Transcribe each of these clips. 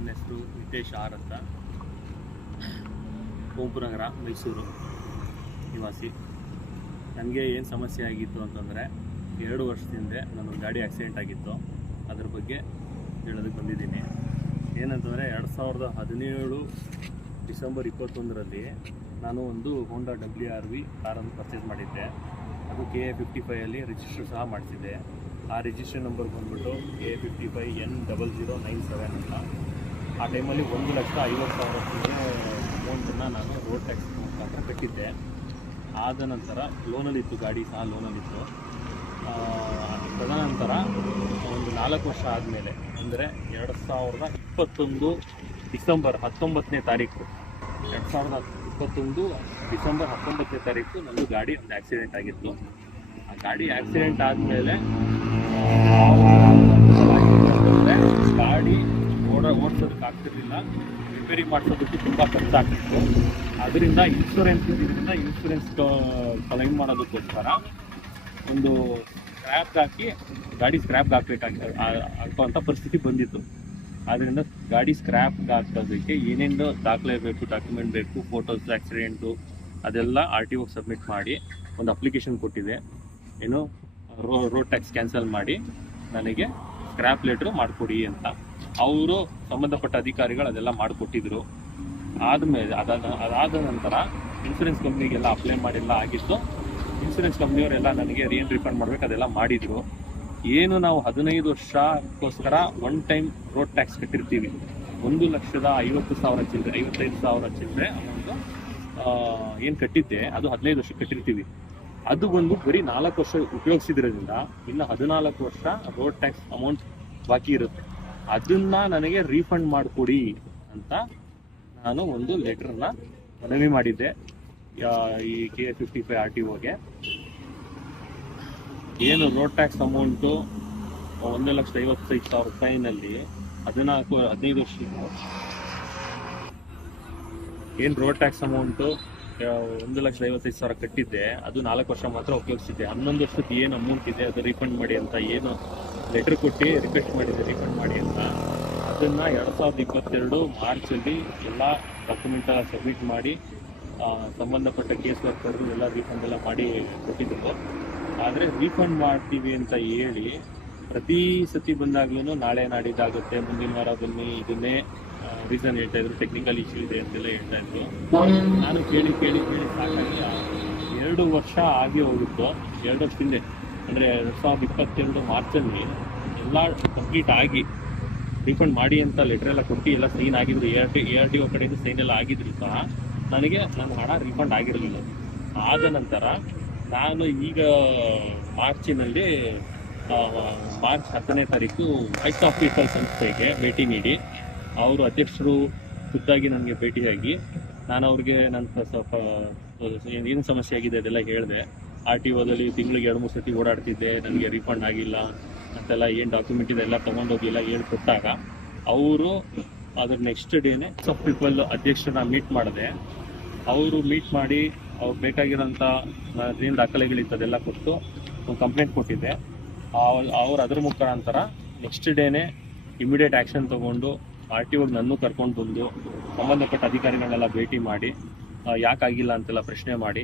ನನ್ನ ಹೆಸರು ಹಿತೇಶ್ ಆರ್ ಅಂತ. ನಗರ, ಮೈಸೂರು ನಿವಾಸಿ. ನನಗೆ ಏನು ಸಮಸ್ಯೆ ಆಗಿತ್ತು ಅಂತಂದರೆ, ಎರಡು ವರ್ಷದಿಂದ ನನ್ನ ಗಾಡಿ ಆಕ್ಸಿಡೆಂಟ್ ಆಗಿತ್ತು. ಅದ್ರ ಬಗ್ಗೆ ಹೇಳೋದಕ್ಕೆ ಬಂದಿದ್ದೀನಿ. ಏನಂತಂದರೆ, ಎರಡು ಸಾವಿರದ ಹದಿನೇಳು ಡಿಸೆಂಬರ್ ಇಪ್ಪತ್ತೊಂದರಲ್ಲಿ ನಾನು ಒಂದು ಹೋಂಡಾ ಡಬ್ಲ್ಯೂ ಆರ್ ವಿ ಕಾರನ್ನು ಪರ್ಚೇಸ್ ಮಾಡಿದ್ದೆ. ಅದು ಕೆ ಎ ಫಿಫ್ಟಿ ಫೈಯಲ್ಲಿ ರಿಜಿಸ್ಟರ್ ಸಹ ಮಾಡಿಸಿದ್ದೆ ಆ ರಿಜಿಸ್ಟರ್ ನಂಬರ್ ಬಂದ್ಬಿಟ್ಟು K A fifty five N double zero nine seven ಅಂತ. ಆ ಟೈಮಲ್ಲಿ ಒಂದು ಲಕ್ಷ ಐವತ್ತು ಸಾವಿರ ಅಮೌಂಟನ್ನು ನಾನು ರೋಡ್ ಟ್ಯಾಕ್ಸ್ ಮುಖಾಂತರ ಕಟ್ಟಿದ್ದೆ. ಆದ ನಂತರ ಲೋನಲ್ಲಿತ್ತು ಗಾಡಿ ಸಹ ಲೋನಲ್ಲಿತ್ತು ತದನಂತರ ಒಂದು ನಾಲ್ಕು ವರ್ಷ ಆದಮೇಲೆ, ಅಂದರೆ ಎರಡು ಸಾವಿರದ ಇಪ್ಪತ್ತೊಂದು ಡಿಸೆಂಬರ್ ಹತ್ತೊಂಬತ್ತನೇ ತಾರೀಕು, ಎರಡು ಸಾವಿರದ ಇಪ್ಪತ್ತೊಂದು ಡಿಸೆಂಬರ್ ಹತ್ತೊಂಬತ್ತನೇ ತಾರೀಕು ನಂದು ಗಾಡಿ ಒಂದು ಆಕ್ಸಿಡೆಂಟ್ ಆಗಿತ್ತು. ಆ ಗಾಡಿ ಆಕ್ಸಿಡೆಂಟ್ ಆದಮೇಲೆ ಓಡಿಸೋದಕ್ಕೆ ಆಗ್ತಿರಲಿಲ್ಲ ರಿಪೇರಿ ಮಾಡಿಸೋದಕ್ಕೆ ತುಂಬ ಖರ್ಚಾಗ್ತಿತ್ತು. ಅದರಿಂದ ಇನ್ಶೂರೆನ್ಸ್ ಇದ್ದಿದ್ದರಿಂದ ಇನ್ಶೂರೆನ್ಸ್ ಕ್ಲೈಮ್ ಮಾಡೋದಕ್ಕೋಸ್ಕರ ಒಂದು ಸ್ಕ್ರ್ಯಾಪ್ ಹಾಕಿ, ಗಾಡಿ ಸ್ಕ್ರ್ಯಾಪ್ ಹಾಕ್ಬೇಕಾಗಿ ಹಾಕುವಂಥ ಪರಿಸ್ಥಿತಿ ಬಂದಿತ್ತು. ಆದ್ದರಿಂದ ಗಾಡಿ ಸ್ಕ್ರ್ಯಾಪ್ ಹಾಕೋದಕ್ಕೆ ಏನೇನು ದಾಖಲೆ ಬೇಕು ಡಾಕ್ಯುಮೆಂಟ್ ಬೇಕು ಫೋಟೋಸ್ ಆ್ಯಕ್ಸಿಡೆಂಟು ಅದೆಲ್ಲ ಆರ್ ಟಿ ಒಗೆ ಸಬ್ಮಿಟ್ ಮಾಡಿ ಒಂದು ಅಪ್ಲಿಕೇಶನ್ ಕೊಟ್ಟಿದೆ. ಏನು ರೋಡ್ ಟ್ಯಾಕ್ಸ್ ಕ್ಯಾನ್ಸಲ್ ಮಾಡಿ ನನಗೆ ಸ್ಕ್ರ್ಯಾಪ್ ಲೆಟ್ರ್ ಮಾಡಿಕೊಡಿ ಅಂತ. ಅವರು ಸಂಬಂಧಪಟ್ಟ ಅಧಿಕಾರಿಗಳು ಅದೆಲ್ಲ ಮಾಡಿಕೊಟ್ಟಿದ್ರು. ಆದಮೇಲೆ ಅದಾದ ಅದಾದ ನಂತರ ಇನ್ಸೂರೆನ್ಸ್ ಕಂಪ್ನಿಗೆಲ್ಲ ಅಪ್ಲೈ ಮಾಡಿಲ್ಲ ಆಗಿತ್ತು. ಇನ್ಸೂರೆನ್ಸ್ ಕಂಪ್ನಿಯವರೆಲ್ಲ ನನಗೆ ರಿಯನ್ ರಿಫಂಡ್ ಮಾಡ್ಬೇಕು, ಅದೆಲ್ಲ ಮಾಡಿದ್ರು. ಏನು ನಾವು ಹದಿನೈದು ವರ್ಷಕ್ಕೋಸ್ಕರ ಒನ್ ಟೈಮ್ ರೋಡ್ ಟ್ಯಾಕ್ಸ್ ಕಟ್ಟಿರ್ತೀವಿ. ಒಂದು ಲಕ್ಷದ ಐವತ್ತು ಸಾವಿರ ಚಿಲ್ಲರೆ, ಐವತ್ತೈದು ಸಾವಿರ ಚಿಲ್ಲರೆ ಅಮೌಂಟು ಏನು ಕಟ್ಟಿದ್ದೆ, ಅದು ಹದಿನೈದು ವರ್ಷ ಕಟ್ಟಿರ್ತೀವಿ. ಅದು ಬಂದು ಬರೀ ನಾಲ್ಕು ವರ್ಷ ಉಪಯೋಗಿಸಿದ್ರಿಂದ ಇನ್ನು ಹದಿನಾಲ್ಕು ವರ್ಷ ರೋಡ್ ಟ್ಯಾಕ್ಸ್ ಅಮೌಂಟ್ ಬಾಕಿ ಇರುತ್ತೆ. ಅದನ್ನ ನನಗೆ ರೀಫಂಡ್ ಮಾಡಿಕೊಡಿ ಅಂತ ನಾನು ಒಂದು ಲೆಟರ್ನ ಮನವಿ ಮಾಡಿದ್ದೆ. ಈ K A fifty five R T ಒಗೆ ಏನು ರೋಡ್ ಟ್ಯಾಕ್ಸ್ ಅಮೌಂಟು ಒಂದು ಲಕ್ಷದ ಐವತ್ತೈದು ಸಾವಿರ ರೂಪಾಯಿನಲ್ಲಿ ಹದಿನಾಲ್ಕು, ಹದಿನೈದು ವರ್ಷ ಏನು ರೋಡ್ ಟ್ಯಾಕ್ಸ್ ಅಮೌಂಟು ಒಂದು ಲಕ್ಷದ ಐವತ್ತೈದು ಸಾವಿರ ಕಟ್ಟಿದ್ದೆ. ಅದು ನಾಲ್ಕು ವರ್ಷ ಮಾತ್ರ ಉಪಯೋಗಿಸಿದ್ದೆ. ಹನ್ನೊಂದು ವರ್ಷದ ಏನು ಅಮೌಂಟ್ ಇದೆ, ಅದು ರೀಫಂಡ್ ಮಾಡಿ ಅಂತ ಏನು ಲೆಟರ್ ಕೊಟ್ಟು ರಿಕ್ವೆಸ್ಟ್ ಮಾಡಿದ್ದೆ ರೀಫಂಡ್ ಮಾಡಿ ಅಂತ ಅದನ್ನು ಎರಡು ಸಾವಿರದ ಇಪ್ಪತ್ತೆರಡು ಮಾರ್ಚಲ್ಲಿ ಎಲ್ಲ ಡಾಕ್ಯುಮೆಂಟ್ ಸಬ್ಮಿಟ್ ಮಾಡಿ ಸಂಬಂಧಪಟ್ಟ ಕೇಸ್ ವರ್ಕರ್ದು ಎಲ್ಲ ರೀಫಂಡ್ ಎಲ್ಲ ಮಾಡಿ ಕೊಟ್ಟಿದ್ದರು ಆದರೆ ರೀಫಂಡ್ ಮಾಡ್ತೀವಿ ಅಂತ ಹೇಳಿ ಪ್ರತಿ ಸತಿ ಬಂದಾಗ್ಲೂ ನಾಳೆ ನಾಡಿದ್ದಾಗುತ್ತೆ. ಮುಂದಿನ ವಾರ ಬನ್ನಿ, ಇದನ್ನೇ ರೀಸನ್ ಹೇಳ್ತಾ ಇದ್ರು ಟೆಕ್ನಿಕಲ್ ಇಶ್ಯೂ ಇದೆ ಅಂತೆಲ್ಲ ಹೇಳ್ತಾ ಇದ್ರು. ನಾನು ಕೇಳಿ ಕೇಳಿ ಕೇಳಿ ಸಾಕಾಗಿ ಎರಡು ವರ್ಷ ಆಗಿ ಹೋಗಿತ್ತು. ಎರಡು ವರ್ಷ ಹಿಂದೆ ಅಂದರೆ ಎರಡು ಸಾವಿರದ ಇಪ್ಪತ್ತೆರಡು ಮಾರ್ಚಲ್ಲಿ ಎಲ್ಲ ಕಂಪ್ಲೀಟ್ ಆಗಿ ರೀಫಂಡ್ ಮಾಡಿ ಅಂತ ಲೆಟರ್ ಎಲ್ಲ ಕೊಟ್ಟು ಎಲ್ಲ ಸೈನ್ ಆಗಿದ್ರು. A R T A R T O ಕಡೆಯಿಂದ ಸೈನ್ ಎಲ್ಲ ಆಗಿದ್ರು ಸಹ. ನನಗೆ ನನ್ನ ಹಣ ರೀಫಂಡ್ ಆಗಿರಲಿಲ್ಲ. ಆದ ನಂತರ ನಾನು ಈಗ ಮಾರ್ಚಿನಲ್ಲಿ ಮಾರ್ಚ್ ಹತ್ತನೇ ತಾರೀಕು ವಾಯ್ಸ್ ಆಫ್ ಪೀಪಲ್ ಸಂಸ್ಥೆಗೆ ಭೇಟಿ ನೀಡಿ ಅವರು ಅಧ್ಯಕ್ಷರು ಖುದ್ದಾಗಿ ನನಗೆ ಭೇಟಿಯಾಗಿ ನಾನು ಅವ್ರಿಗೆ ನನ್ನ ಸ್ವಲ್ಪ ಏನು ಸಮಸ್ಯೆ ಆಗಿದೆ ಅದೆಲ್ಲ ಹೇಳಿದೆ. ಆರ್ ಟಿ ಒದಲ್ಲಿ ತಿಂಗಳಿಗೆ ಎರಡು ಮೂರು ಸತಿ ಓಡಾಡ್ತಿದ್ದೆ, ನನಗೆ ರೀಫಂಡ್ ಆಗಿಲ್ಲ, ಅಂತೆಲ್ಲ ಏನು ಡಾಕ್ಯುಮೆಂಟ್ ಇದೆ ಎಲ್ಲ ತೊಗೊಂಡೋಗಿಲ್ಲ ಹೇಳ್ಕೊಟ್ಟಾಗ ಅವರು ಅದ್ರ ನೆಕ್ಸ್ಟ್ ಡೇನೆ ಸಬ್ ಪೀಪಲ್ ಅಧ್ಯಕ್ಷರನ್ನ ಮೀಟ್ ಮಾಡಿದೆ. ಅವರು ಮೀಟ್ ಮಾಡಿ ಅವ್ರು ಬೇಕಾಗಿರೋಂಥ ಏನು ದಾಖಲೆಗಳಿತ್ತು ಅದೆಲ್ಲ ಕೊಟ್ಟು ಒಂದು ಕಂಪ್ಲೇಂಟ್ ಕೊಟ್ಟಿದ್ದೆ. ಅವ್ರು ಅದ್ರ ಮುಖಾಂತರ ನೆಕ್ಸ್ಟ್ ಡೇನೆ ಇಮಿಡಿಯೇಟ್ ಆ್ಯಕ್ಷನ್ ತೊಗೊಂಡು ಆರ್ ಟಿ ಒಗೆ ನನ್ನೂ ಕರ್ಕೊಂಡು ಬಂದು ಸಂಬಂಧಪಟ್ಟ ಅಧಿಕಾರಿಗಳನ್ನೆಲ್ಲ ಭೇಟಿ ಮಾಡಿ ಯಾಕಾಗಿಲ್ಲ ಅಂತೆಲ್ಲ ಪ್ರಶ್ನೆ ಮಾಡಿ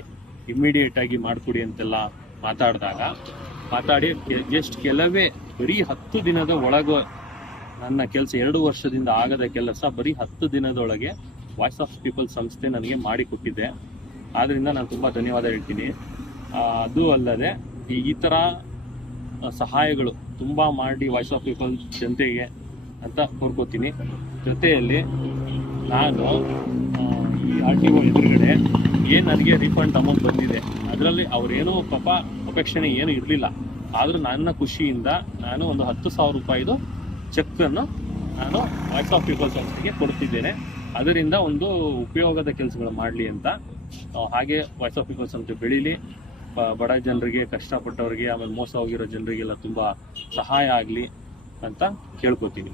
ಇಮಿಡಿಯೇಟ್ ಆಗಿ ಮಾಡಿಕೊಡಿ ಅಂತೆಲ್ಲ ಮಾತಾಡಿದಾಗ, ಮಾತಾಡಿ ಜಸ್ಟ್ ಕೆಲವೇ ಬರೀ ಹತ್ತು ದಿನದ ಒಳಗೆ ನನ್ನ ಕೆಲಸ ಎರಡು ವರ್ಷದಿಂದ ಆಗದ ಕೆಲಸ ಬರೀ ಹತ್ತು ದಿನದೊಳಗೆ ವಾಯ್ಸ್ ಆಫ್ ಪೀಪಲ್ ಸಂಸ್ಥೆ ನನಗೆ ಮಾಡಿ ಆದ್ದರಿಂದ ನಾನು ತುಂಬ ಧನ್ಯವಾದ ಹೇಳ್ತೀನಿ. ಅದು ಅಲ್ಲದೆ ಈ ಥರ ಸಹಾಯಗಳು ತುಂಬ ಮಾಡಿ ವಾಯ್ಸ್ ಆಫ್ ಪೀಪಲ್ ಜನತೆಗೆ ಅಂತ ಕೋರ್ಕೋತೀನಿ. ಜೊತೆಯಲ್ಲಿ ನಾನು ಈ ಆರ್ ಟಿ ಒ ಎದುರುಗಡೆ ಏನು ನನಗೆ ರೀಫಂಡ್ ಅಮೌಂಟ್ ಬಂದಿದೆ, ಅದರಲ್ಲಿ ಅವರೇನೋ ಪಾಪ ಅಪೇಕ್ಷಣೆ ಏನು ಇರಲಿಲ್ಲ. ಆದರೂ ನನ್ನ ಖುಷಿಯಿಂದ ನಾನು ಒಂದು ಹತ್ತು ಸಾವಿರ ರೂಪಾಯಿದು ಚೆಕ್ಕನ್ನು ನಾನು ವಾಯ್ಸ್ ಆಫ್ ಪೀಪಲ್ಸ್ ಸಂಸ್ಥೆಗೆ ಕೊಡ್ತಿದ್ದೇನೆ. ಅದರಿಂದ ಒಂದು ಉಪಯೋಗದ ಕೆಲಸಗಳು ಮಾಡಲಿ ಅಂತ. ಹಾಗೆ ವಾಯ್ಸ್ ಆಫ್ ಪೀಪಲ್ಸ್ ಸಂಸ್ಥೆ ಬೆಳೀಲಿ. ಬಡ ಜನರಿಗೆ, ಕಷ್ಟಪಟ್ಟವರಿಗೆ, ಆಮೇಲೆ ಮೋಸ ಹೋಗಿರೋ ಜನರಿಗೆಲ್ಲ ತುಂಬ ಸಹಾಯ ಆಗಲಿ. ಅಂತ ಕೇಳ್ಕೊತೀನಿ